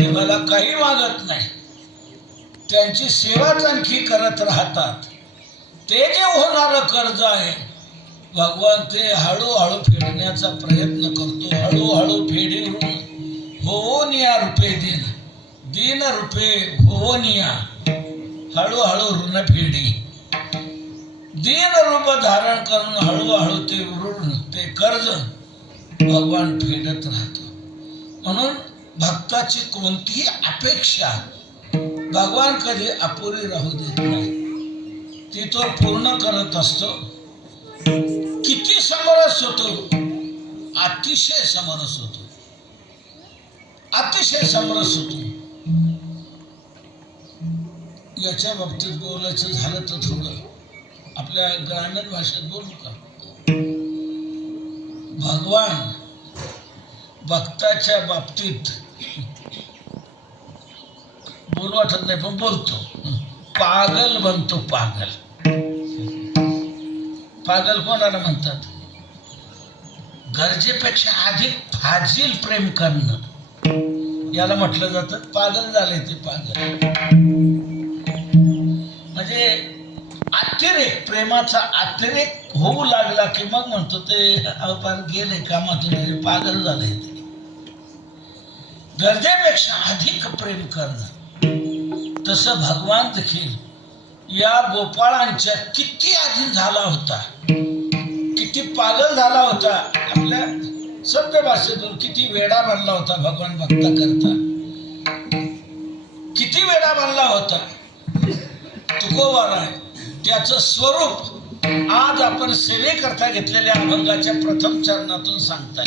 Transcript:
देवाला काही मागत नाही, त्यांची सेवाच आणखी करत राहतात. ते जे होणारं कर्ज आहे भगवान ते हळूहळू फेडण्याचा प्रयत्न करतो. हळूहळू फेडून होनिया रुपये दिन, दिन रुपये होनिया, हळूहळू ऋण फेडी, दीन रूप धारण करून हळूहळू ते ऋण ते कर्ज भगवान फेडत राहतो. म्हणून भक्ताची कोणतीही अपेक्षा भगवान कधी अपुरी राहू देत नाही, ती तो पूर्ण करत असतो. किती समरस होतो, अतिशय समरस होतो, अतिशय समरस होतो. याच्या बाबतीत बोलायचं झालं तर थोडं आपल्या ग्रामीण भाषेत बोलू का? भगवान भक्ताच्या बाबतीत बोलू वाटत नाही पण बोलतो. पागल बनतो, पागल. पागल कोणाला म्हणतात? गरजेपेक्षा अधिक फाजील प्रेम करणं याला म्हटलं जातं. पागल झाले ते पागल. म्हणजे अतिरेक, प्रेमाचा अतिरेक होऊ लागला की मग म्हणतो ते अवपार गेले कामातून, पागल झाले ते. गरजेपेक्षा अधिक प्रेम करणं, तसं भगवान देखील या गोपाळांच्या किती आधी झाला होता, किती पागल झाला होता. आपल्या सभ्य भाषेतून किती वेडा बनला होता भगवान भक्ता करता, किती वेडा बनला होता तुकोबाराय. त्याचं स्वरूप आज आपण सेवेकरता घेतलेल्या अभंगाच्या प्रथम चरणातून सांगताय.